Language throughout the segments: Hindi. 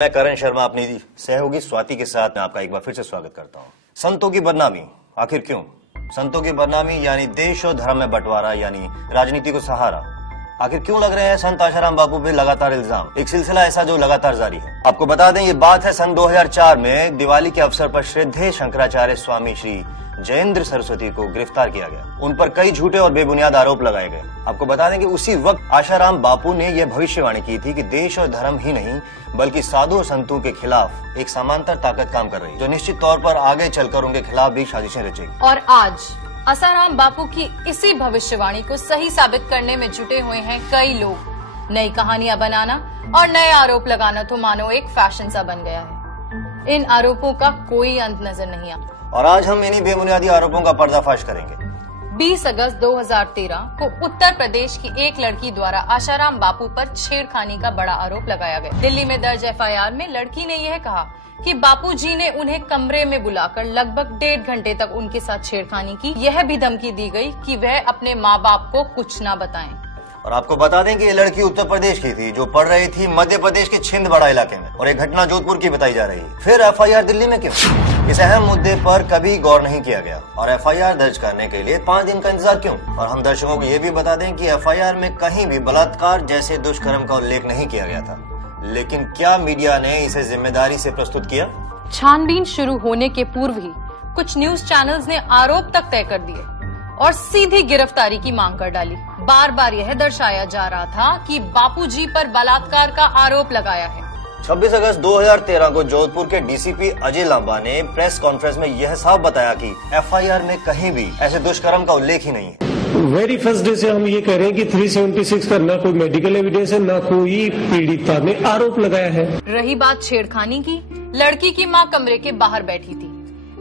मैं करण शर्मा अपनी सहयोगी स्वाति के साथ में आपका एक बार फिर से स्वागत करता हूं। संतों की बदनामी आखिर क्यों? संतों की बदनामी यानी देश और धर्म में बंटवारा यानी राजनीति को सहारा। आखिर क्यों लग रहे हैं संत आशाराम बापू पे लगातार इल्जाम? एक सिलसिला ऐसा जो लगातार जारी है। आपको बता दें ये बात है सन 2004 में दिवाली के अवसर पर श्रद्धेय शंकराचार्य स्वामी श्री जयेंद्र सरस्वती को गिरफ्तार किया गया। उन पर कई झूठे और बेबुनियाद आरोप लगाए गए। आपको बता दें कि उसी वक्त आशाराम बापू ने यह भविष्यवाणी की थी कि देश और धर्म ही नहीं बल्कि साधु और संतों के खिलाफ एक समांतर ताकत काम कर रही है, जो निश्चित तौर पर आगे चलकर उनके खिलाफ भी साजिशें रचेगी। और आज आशाराम बापू की इसी भविष्यवाणी को सही साबित करने में जुटे हुए हैं कई लोग। नई कहानियां बनाना और नए आरोप लगाना तो मानो एक फैशन सा बन गया है। इन आरोपों का कोई अंत नजर नहीं आता और आज हम इन्हीं बेबुनियादी आरोपों का पर्दाफाश करेंगे। 20 अगस्त 2013 को उत्तर प्रदेश की एक लड़की द्वारा आशाराम बापू पर छेड़खानी का बड़ा आरोप लगाया गया। दिल्ली में दर्ज एफआईआर में लड़की ने यह कहा कि बापूजी ने उन्हें कमरे में बुलाकर लगभग 1.5 घंटे तक उनके साथ छेड़खानी की। यह भी धमकी दी गई कि वह अपने माँ बाप को कुछ न बताएं। और आपको बता दें कि ये लड़की उत्तर प्रदेश की थी जो पढ़ रही थी मध्य प्रदेश के छिंदवाड़ा इलाके में, और एक घटना जोधपुर की बताई जा रही है। फिर एफआईआर दिल्ली में क्यों? इस अहम मुद्दे पर कभी गौर नहीं किया गया और एफआईआर दर्ज करने के लिए 5 दिन का इंतजार क्यों? और हम दर्शकों को ये भी बता दें कि एफआईआर में कहीं भी बलात्कार जैसे दुष्कर्म का उल्लेख नहीं किया गया था। लेकिन क्या मीडिया ने इसे जिम्मेदारी से प्रस्तुत किया? छानबीन शुरू होने के पूर्व ही कुछ न्यूज चैनल्स ने आरोप तक तय कर दिए और सीधी गिरफ्तारी की मांग कर डाली। बार बार यह दर्शाया जा रहा था कि बापूजी पर बलात्कार का आरोप लगाया है। 26 अगस्त 2013 को जोधपुर के डीसीपी अजय लांबा ने प्रेस कॉन्फ्रेंस में यह साफ बताया कि एफआईआर में कहीं भी ऐसे दुष्कर्म का उल्लेख ही नहीं है। वेरी फर्स्ट डे से हम ये कह रहे हैं कि 376 का न कोई मेडिकल एविडेंस है, न कोई पीड़िता ने आरोप लगाया है। रही बात छेड़खानी की, लड़की की मां कमरे के बाहर बैठी थी।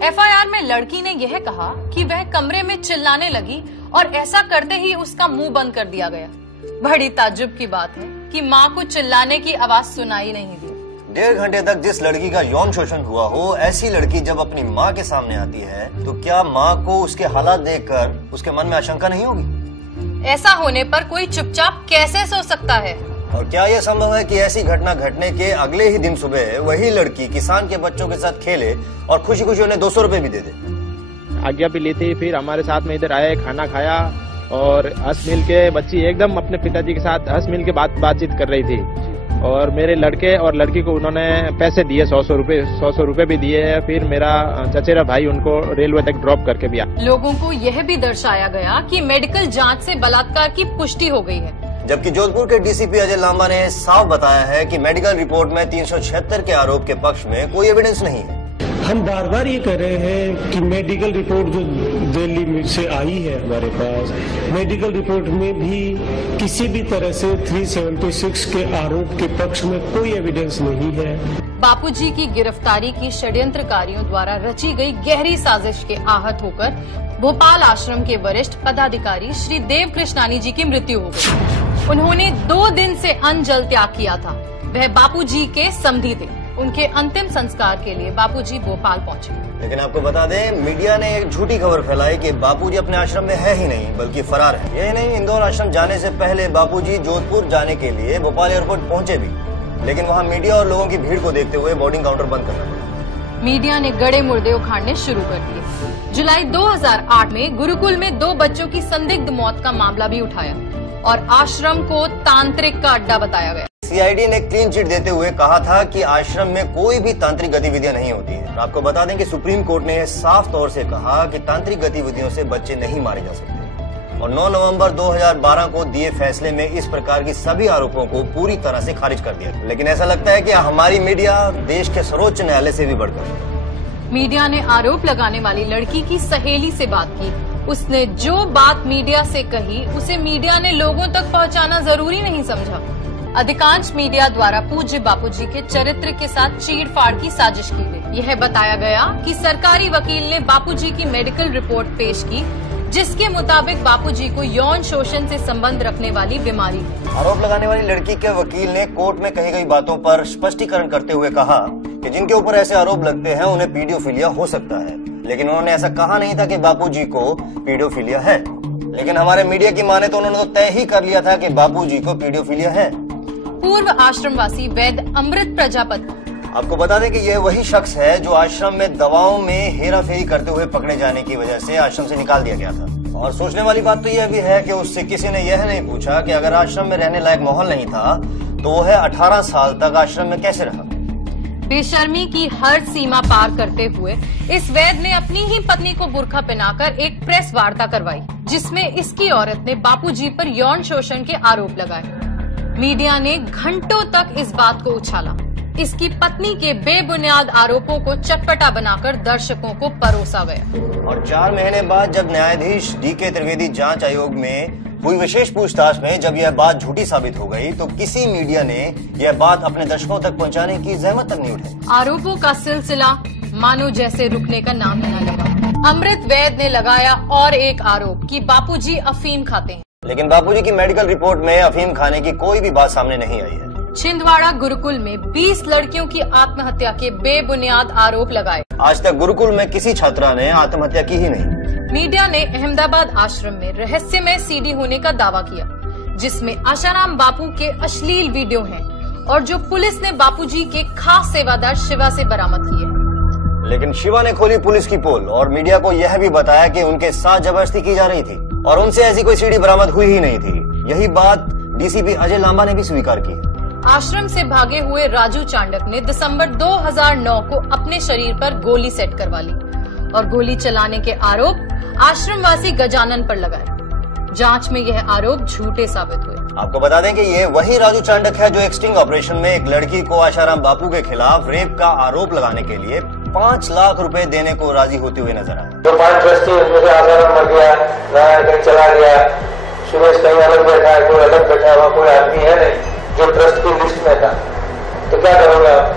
एफआईआर में लड़की ने यह कहा कि वह कमरे में चिल्लाने लगी और ऐसा करते ही उसका मुंह बंद कर दिया गया। बड़ी ताज्जुब की बात है कि मां को चिल्लाने की आवाज सुनाई नहीं दी। 1.5 घंटे तक जिस लड़की का यौन शोषण हुआ हो, ऐसी लड़की जब अपनी मां के सामने आती है तो क्या मां को उसके हालात देखकर उसके मन में आशंका नहीं होगी? ऐसा होने पर कोई चुपचाप कैसे सो सकता है? और क्या यह संभव है कि ऐसी घटना घटने के अगले ही दिन सुबह वही लड़की किसान के बच्चों के साथ खेले और खुशी खुशी उन्हें 200 रुपए भी दे दे? आज्ञा भी ली थी, फिर हमारे साथ में इधर आए, खाना खाया और हंस मिल के बच्ची एकदम अपने पिताजी के साथ हंस मिल के बातचीत कर रही थी। और मेरे लड़के और लड़की को उन्होंने पैसे दिए, 100 रुपए भी दिए। फिर मेरा चचेरा भाई उनको रेलवे तक ड्रॉप करके भी आया। लोगों को यह भी दर्शाया गया कि मेडिकल जांच से बलात्कार की पुष्टि हो गई है, जबकि जोधपुर के डीसीपी अजय लांबा ने साफ बताया है कि मेडिकल रिपोर्ट में 376 के आरोप के पक्ष में कोई एविडेंस नहीं है। हम बार बार ये कह रहे हैं कि मेडिकल रिपोर्ट जो दिल्ली से आई है हमारे पास, मेडिकल रिपोर्ट में भी किसी भी तरह से 376 के आरोप के पक्ष में कोई एविडेंस नहीं है। बापूजी की गिरफ्तारी की षड्यंत्रकारियों द्वारा रची गई गहरी साजिश के आहत होकर भोपाल आश्रम के वरिष्ठ पदाधिकारी श्री देव कृष्णानी जी की मृत्यु हो गई। उन्होंने 2 दिन से अन्न जल त्याग किया था। वह बापूजी के समधी थे। उनके अंतिम संस्कार के लिए बापूजी भोपाल पहुंचे। लेकिन आपको बता दें, मीडिया ने एक झूठी खबर फैलाई कि बापूजी अपने आश्रम में है ही नहीं बल्कि फरार है। यही नहीं, इंदौर आश्रम जाने से पहले बापूजी जोधपुर जाने के लिए भोपाल एयरपोर्ट पहुंचे भी, लेकिन वहां मीडिया और लोगों की भीड़ को देखते हुए बोर्डिंग काउंटर बंद करना पड़ा। मीडिया ने गड़े मुर्दे उखाड़ने शुरू कर दिए। जुलाई 2008 में गुरुकुल में 2 बच्चों की संदिग्ध मौत का मामला भी उठाया और आश्रम को तांत्रिक का अड्डा बताया गया। सीआईडी ने क्लीन चिट देते हुए कहा था कि आश्रम में कोई भी तांत्रिक गतिविधियां नहीं होती हैं। आपको बता दें कि सुप्रीम कोर्ट ने साफ तौर से कहा कि तांत्रिक गतिविधियों से बच्चे नहीं मारे जा सकते और 9 नवंबर 2012 को दिए फैसले में इस प्रकार की सभी आरोपों को पूरी तरह से खारिज कर दिया। लेकिन ऐसा लगता है कि हमारी मीडिया देश के सर्वोच्च न्यायालय से भी बढ़कर। मीडिया ने आरोप लगाने वाली लड़की की सहेली से बात की। उसने जो बात मीडिया से कही उसे मीडिया ने लोगों तक पहुंचाना जरूरी नहीं समझा। अधिकांश मीडिया द्वारा पूज्य बापूजी के चरित्र के साथ चीड़-फाड़ की साजिश की गई। यह बताया गया कि सरकारी वकील ने बापूजी की मेडिकल रिपोर्ट पेश की, जिसके मुताबिक बापूजी को यौन शोषण से संबंध रखने वाली बीमारी है। आरोप लगाने वाली लड़की के वकील ने कोर्ट में कही गई बातों पर स्पष्टीकरण करते हुए कहा कि जिनके ऊपर ऐसे आरोप लगते हैं उन्हें पीडियोफिलिया हो सकता है, लेकिन उन्होंने ऐसा कहा नहीं था कि बापूजी को पीडियोफिलिया है। लेकिन हमारे मीडिया की माने तो उन्होंने तो तय ही कर लिया था कि बापूजी को पीडियोफिलिया है। पूर्व आश्रमवासी वैद्य अमृत प्रजापति आपको बता दें कि यह वही शख्स है जो आश्रम में दवाओं में हेरा फेरी करते हुए पकड़े जाने की वजह से आश्रम से निकाल दिया गया था। और सोचने वाली बात तो यह भी है कि उससे किसी ने यह नहीं पूछा कि अगर आश्रम में रहने लायक माहौल नहीं था तो वह 18 साल तक आश्रम में कैसे रहा। बेशर्मी की हर सीमा पार करते हुए इस वैद्य ने अपनी ही पत्नी को बुर्का पहनाकर एक प्रेस वार्ता करवाई, जिसमें इसकी औरत ने बापूजी पर यौन शोषण के आरोप लगाए। मीडिया ने घंटों तक इस बात को उछाला। इसकी पत्नी के बेबुनियाद आरोपों को चटपटा बनाकर दर्शकों को परोसा गया। और 4 महीने बाद जब न्यायाधीश DK त्रिवेदी जांच आयोग में हुई विशेष पूछताछ में जब यह बात झूठी साबित हो गई तो किसी मीडिया ने यह बात अपने दर्शकों तक पहुंचाने की जहमत तक नहीं उठाई। आरोपों का सिलसिला मानो जैसे रुकने का नाम ही न लगा। अमृत वैद्य ने लगाया और एक आरोप कि बापूजी अफीम खाते हैं, लेकिन बापूजी की मेडिकल रिपोर्ट में अफीम खाने की कोई भी बात सामने नहीं आई है। छिंदवाड़ा गुरुकुल में 20 लड़कियों की आत्महत्या के बेबुनियाद आरोप लगाए। आज तक गुरुकुल में किसी छात्रा ने आत्महत्या की ही नहीं। मीडिया ने अहमदाबाद आश्रम में रहस्यमय CD होने का दावा किया, जिसमें आशाराम बापू के अश्लील वीडियो हैं और जो पुलिस ने बापूजी के खास सेवादार शिवा से बरामद किए। लेकिन शिवा ने खोली पुलिस की पोल और मीडिया को यह भी बताया कि उनके साथ जबरदस्ती की जा रही थी और उनसे ऐसी कोई CD बरामद हुई ही नहीं थी। यही बात DCP अजय लांबा ने भी स्वीकार की। आश्रम से भागे हुए राजू चांडक ने दिसंबर 2009 को अपने शरीर पर गोली सेट करवा ली और गोली चलाने के आरोप आश्रमवासी गजानन पर लगाए। जांच में यह आरोप झूठे साबित हुए। आपको बता दें कि ये वही राजू चांडक है जो एक स्टिंग ऑपरेशन में एक लड़की को आशाराम बापू के खिलाफ रेप का आरोप लगाने के लिए 5 लाख रुपए देने को राजी होते हुए नजर आए। जो 5 ट्रस्टी उसमें आशाराम मर गया, कहीं चला गया, सुरेश कहीं अलग बैठा है, कोई अलग बैठा हुआ कोई आदमी है नहीं जो ट्रस्ट की लिस्ट में था, तो क्या करोगे आप?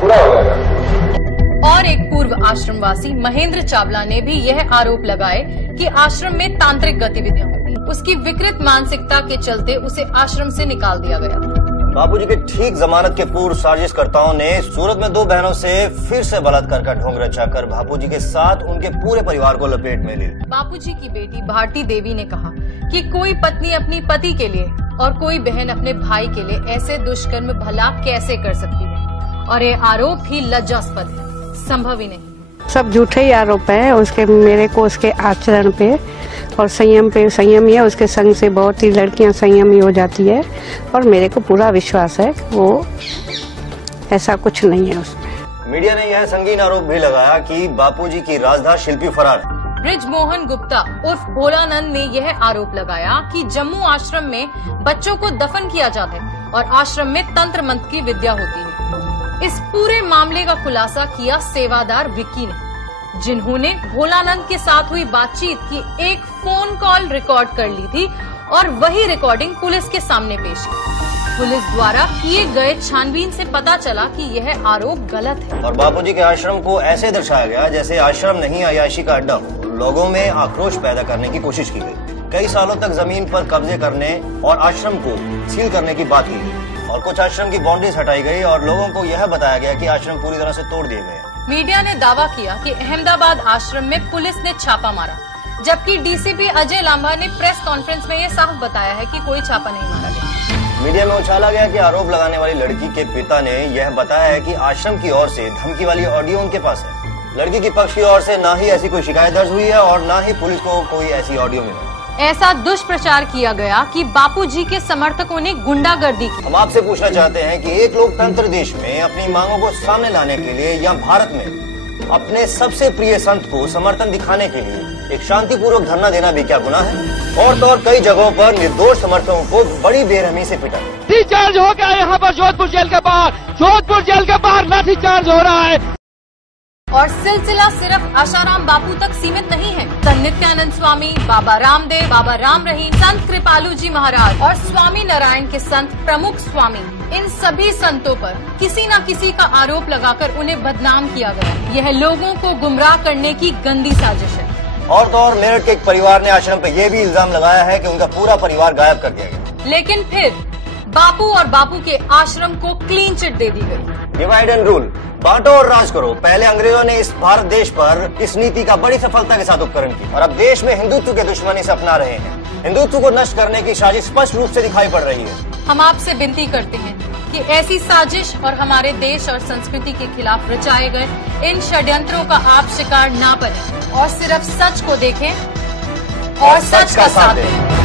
पूरा हो जाएगा। और एक पूर्व आश्रमवासी महेंद्र चावला ने भी यह आरोप लगाए कि आश्रम में तांत्रिक गतिविधियां होती। उसकी विकृत मानसिकता के चलते उसे आश्रम से निकाल दिया गया। बापूजी के ठीक जमानत के पूर्व साजिशकर्ताओं ने सूरत में 2 बहनों से फिर से बलात्कार का ढोंग रचाकर बापूजी के साथ उनके पूरे परिवार को लपेट में ली। बापूजी की बेटी भारती देवी ने कहा कि कोई पत्नी अपनी पति के लिए और कोई बहन अपने भाई के लिए ऐसे दुष्कर्म भला कैसे कर सकती है, और ये आरोप ही लज्जास्पद है, संभव ही नहीं। सब झूठे ही आरोप है उसके, मेरे को उसके आचरण पे और संयम पे। संयम है उसके संग से बहुत ही लड़कियां संयमी हो जाती है और मेरे को पूरा विश्वास है कि वो ऐसा कुछ नहीं है उसमें। मीडिया ने यह संगीन आरोप भी लगाया कि बापूजी की राजधार शिल्पी फरार है। ब्रिजमोहन गुप्ता उर्फ भोलानंद ने यह आरोप लगाया कि जम्मू आश्रम में बच्चों को दफन किया जाता है और आश्रम में तंत्र मंत्र की विद्या होती है। इस पूरे मामले का खुलासा किया सेवादार विक्की ने, जिन्होंने भोलानंद के साथ हुई बातचीत की एक फोन कॉल रिकॉर्ड कर ली थी और वही रिकॉर्डिंग पुलिस के सामने पेश की। पुलिस द्वारा किए गए छानबीन से पता चला कि यह आरोप गलत है और बापूजी के आश्रम को ऐसे दर्शाया गया जैसे आश्रम नहीं अय्याशी का अड्डा हो। लोगों में आक्रोश पैदा करने की कोशिश की गई। कई सालों तक जमीन पर कब्जे करने और आश्रम को सील करने की बात की गई और कुछ आश्रम की बाउंड्रीज हटाई गई और लोगों को यह बताया गया कि आश्रम पूरी तरह से तोड़ दिए गए। मीडिया ने दावा किया कि अहमदाबाद आश्रम में पुलिस ने छापा मारा, जबकि DCP अजय लांबा ने प्रेस कॉन्फ्रेंस में यह साफ बताया है कि कोई छापा नहीं मारा गया। मीडिया में उछाला गया कि आरोप लगाने वाली लड़की के पिता ने यह बताया है कि आश्रम की ओर से धमकी वाली ऑडियो उनके पास है। लड़की की पक्ष की ओर से ना ही ऐसी कोई शिकायत दर्ज हुई है और ना ही पुलिस को कोई ऐसी ऑडियो मिली। ऐसा दुष्प्रचार किया गया कि बापूजी के समर्थकों ने गुंडागर्दी की। हम आपसे पूछना चाहते हैं कि एक लोकतंत्र देश में अपनी मांगों को सामने लाने के लिए या भारत में अपने सबसे प्रिय संत को समर्थन दिखाने के लिए एक शांतिपूर्वक धरना देना भी क्या गुनाह है? और तो और कई जगहों पर निर्दोष समर्थकों को बड़ी बेरहमी से पिटा। लाठीचार्ज हो गया यहाँ पर जोधपुर जेल के बाहर। जोधपुर जेल के बाहर लाठीचार्ज हो रहा है। और सिलसिला सिर्फ आशाराम बापू तक सीमित नहीं है। संत नित्यानंद स्वामी, बाबा रामदेव, बाबा राम रहीम, संत कृपालू जी महाराज और स्वामी नारायण के संत प्रमुख स्वामी, इन सभी संतों पर किसी न किसी का आरोप लगाकर उन्हें बदनाम किया गया। यह लोगों को गुमराह करने की गंदी साजिश है। और तो और मेरठ के एक परिवार ने आश्रम पर यह भी इल्जाम लगाया है कि उनका पूरा परिवार गायब कर दिया गया। लेकिन फिर बापू और बापू के आश्रम को क्लीन चिट दे दी गई। डिवाइड एंड रूल, बांटो और राज करो। पहले अंग्रेजों ने इस भारत देश पर इस नीति का बड़ी सफलता के साथ उपकरण किया और अब देश में हिंदुत्व के दुश्मनी से अपना रहे हैं। हिंदुत्व को नष्ट करने की साजिश स्पष्ट रूप से दिखाई पड़ रही है। हम आपसे विनती करते हैं कि ऐसी साजिश और हमारे देश और संस्कृति के खिलाफ रचाए गए इन षड्यंत्रों का आप शिकार ना बने और सिर्फ सच को देखें और सच का साथ दें।